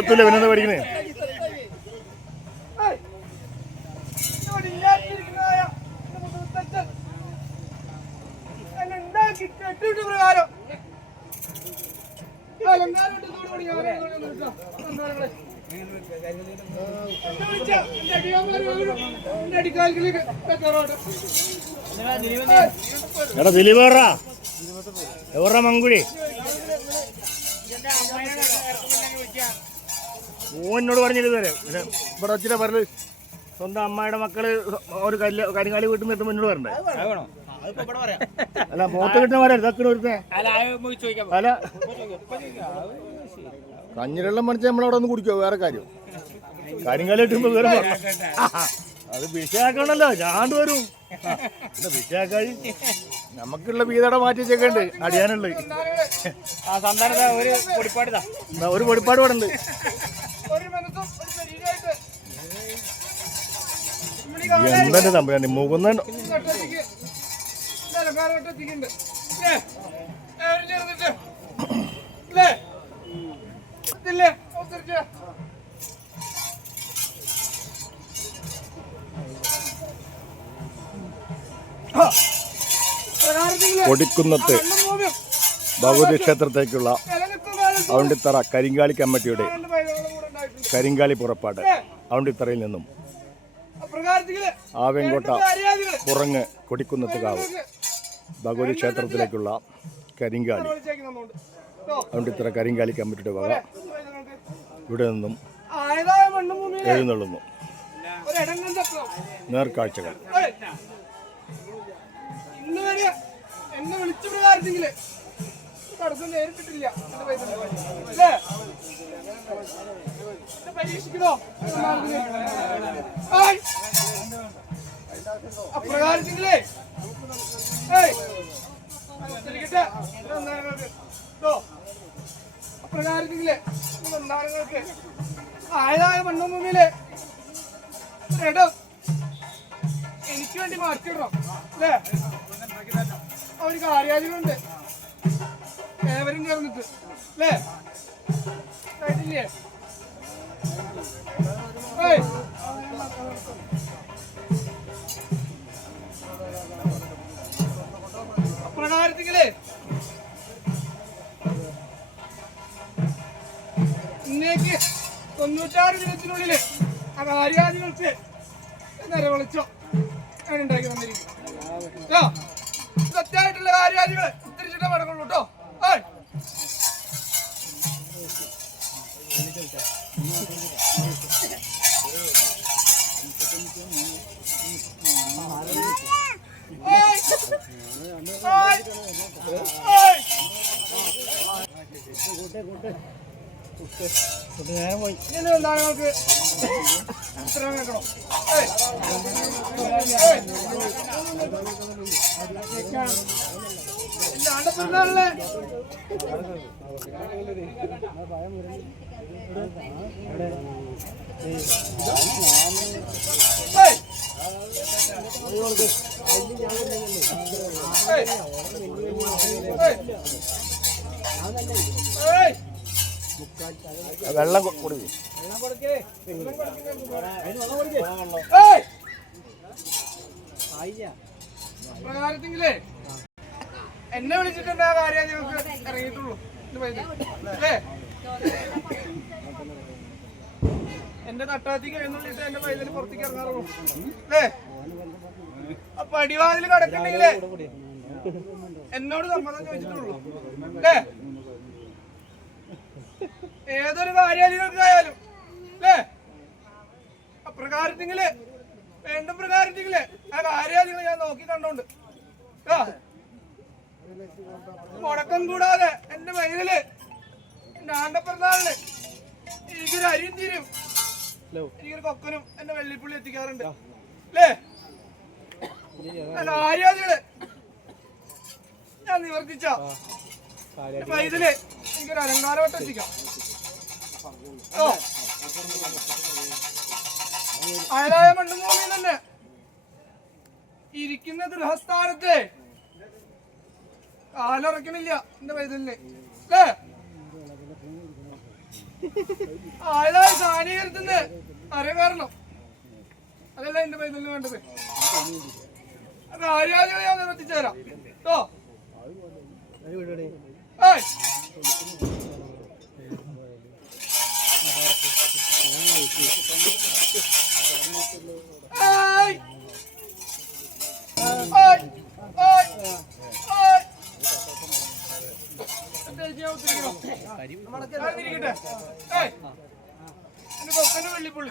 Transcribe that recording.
എത്തൂല സമയത്തിന്റെ പഠിക്കണേ പ്രകാരം പഠിക്കണേ? എടാ ദിലീപ് എവിടാ എവിടാ മങ്കുഴി ഓനോട് പറഞ്ഞിട്ട് ഇതുവരെ. പിന്നെ ഇവിടെ വെച്ചിട്ട് പറഞ്ഞു സ്വന്തം അമ്മയുടെ മക്കൾ ഒരു കല്ല് കരിങ്കാലി വീട്ടിൽ നിന്ന് എത്തുമ്പോൾ എന്നോട് പറഞ്ഞേ അല്ല മോത്ത് കിട്ടുന്ന പറയാം ഇതൊക്കെ ഒരുത്തേ. അല്ല കഞ്ഞിരെല്ലാം മണിച്ച് നമ്മളവിടെ ഒന്ന് കുടിക്കോ വേറെ കാര്യം. കരിങ്കാലി കിട്ടുമ്പോ വേറെ പറ. അത് വിഷയാക്കണല്ലോ ഞാണ്ട് വരും. വിഷയാക്കായി നമുക്കുള്ള വീതട മാറ്റി വെച്ചേക്കണ്ട്. അടിയാനുള്ളത്. ആ സന്താനത ഒരു പൊടിപ്പാടിതാ എന്നാ ഒരു പൊടിപ്പാട് ഇവിടെ ഉണ്ട് ഒരു മനസ്സും ഒരു ശരീരമായിട്ട്. എന്തെന്റെ തമ്പുരാന്റെ മുകുന്ന വട്ടത്തിക്ക് നിലക്കാര വട്ടത്തിക്കുണ്ട് ഇല്ലേ? കൊടിക്കുന്നത്ത് ഭഗവതി ക്ഷേത്രത്തേക്കുള്ള അവണ്ടിത്തറ കരിങ്കാളി കമ്മിറ്റിയുടെ. കരിങ്കാലി പുറപ്പാട് അവണ്ടിത്തറയിൽ നിന്നും ആവേങ്കോട്ട പുറങ്ങ് കൊടിക്കുന്നത്ത് കാവ് ഭഗവതി ക്ഷേത്രത്തിലേക്കുള്ള കരിങ്കാളി? അവണ്ടിത്തറ കരിങ്കാളി കമ്മിറ്റിയുടെ വക ഇവിടെ നിന്നും എഴുന്നള്ളുന്നു നേർക്കാഴ്ചകൾ എന്നെ വിളിച്ചു പ്രകാരത്തിങ്കിൽ തടസ്സം നേരിട്ടിട്ടില്ല. അല്ലേ? പരീക്ഷിക്കണോ! അപ്രകാരത്തിങ്കിലേ? അപ്രകാരത്തിങ്കിലേ. ഇത് ആയതായ മണ്ണും ഭൂമിയിലെ ഒരിടം എനിക്ക് വേണ്ടി മാറ്റിയിടണം. അല്ലേ? അവർ കാര്യാദികളുണ്ട് ഏവരും ചേർന്നിട്ട് അല്ലേ? കേട്ടില്ലേ? ഏയ്. അപ്രകാരത്തിലെ ഇന്നേക്ക് തൊണ്ണൂറ്റാറ് ദിനത്തിനുള്ളിൽ ആ കാര്യാദികൾക്ക് നിലവിളിച്ചോ ഞാൻ ഉണ്ടാക്കി തന്നിരിക്കും കേട്ടോ? സത്യമായിട്ടുള്ള കാര്യാദികൾ ഉത്തരിച്ചിട്ടേ മടങ്ങുള്ളൂ കേട്ടോ. നേരം പോയി എന്താണ് നിങ്ങൾക്ക്? കേൾക്കണം. വെള്ളം കൊടുക്കേ വെള്ളം ഏയ്. വെള്ളം കൊടുക്കേ കൊടുക്ക്. എന്നെ വിളിച്ചിട്ട് ആ കാര്യം നിങ്ങൾക്ക് ഇറങ്ങിയിട്ടുള്ളൂ എന്റെ തട്ടാത്തിക്ക് എഴുന്നള്ളിട്ട് എന്റെ പൈതൽ പുറത്തേക്ക് ഇറങ്ങാറുള്ളൂ. അല്ലേ? അപ്പൊ അടിവാതിൽ കിടക്കണ്ടെങ്കിലേ എന്നോട് സമ്മതം ചോദിച്ചിട്ടുള്ളൂ. അല്ലേ? ഏതൊരു കാര്യാലികൾക്കായാലും അല്ലേ? അപ്രകാരത്തിങ്കിൽ വേണ്ട പ്രകാരം ആ കാര്യാദികളെ ഞാൻ നോക്കി കണ്ടോണ്ട്. ആ. മുടക്കം കൂടാതെ എന്റെ മൈതൽ എന്റെ ആണ്ടപ്പിറന്നാളിന് എനിക്കൊരു അരിയും തീരും. എനിക്കൊരു കൊക്കനും എന്റെ വെള്ളിപ്പുള്ളി എത്തിക്കാറുണ്ട്. അല്ലേ? ആര്യാദികൾ. ഞാൻ നിവർത്തിച്ച എന്റെ പൈതൽ എനിക്കൊരു അലങ്കാരവട്ടം എത്തിക്കാം. ഓ. അയലായ മണ്ണുമൂമി തന്നെ. ഇരിക്കുന്ന ഗൃഹസ്ഥാനത്ത്. കാലിറക്കണില്ല എന്റെ പൈതലിന് അല്ലേ? ആയതായ സാനീകരത്തിന്ന് അറിയ കാരണം. അതല്ല എന്റെ പൈതലിന് വേണ്ടത്. അത് ഞാൻ നിവർത്തിച്ചു തരാം കേട്ടോ? ഏയ് ഏയ് ഏയ്! വെള്ളിപ്പുള്ളി വെള്ളിപ്പുള്ളി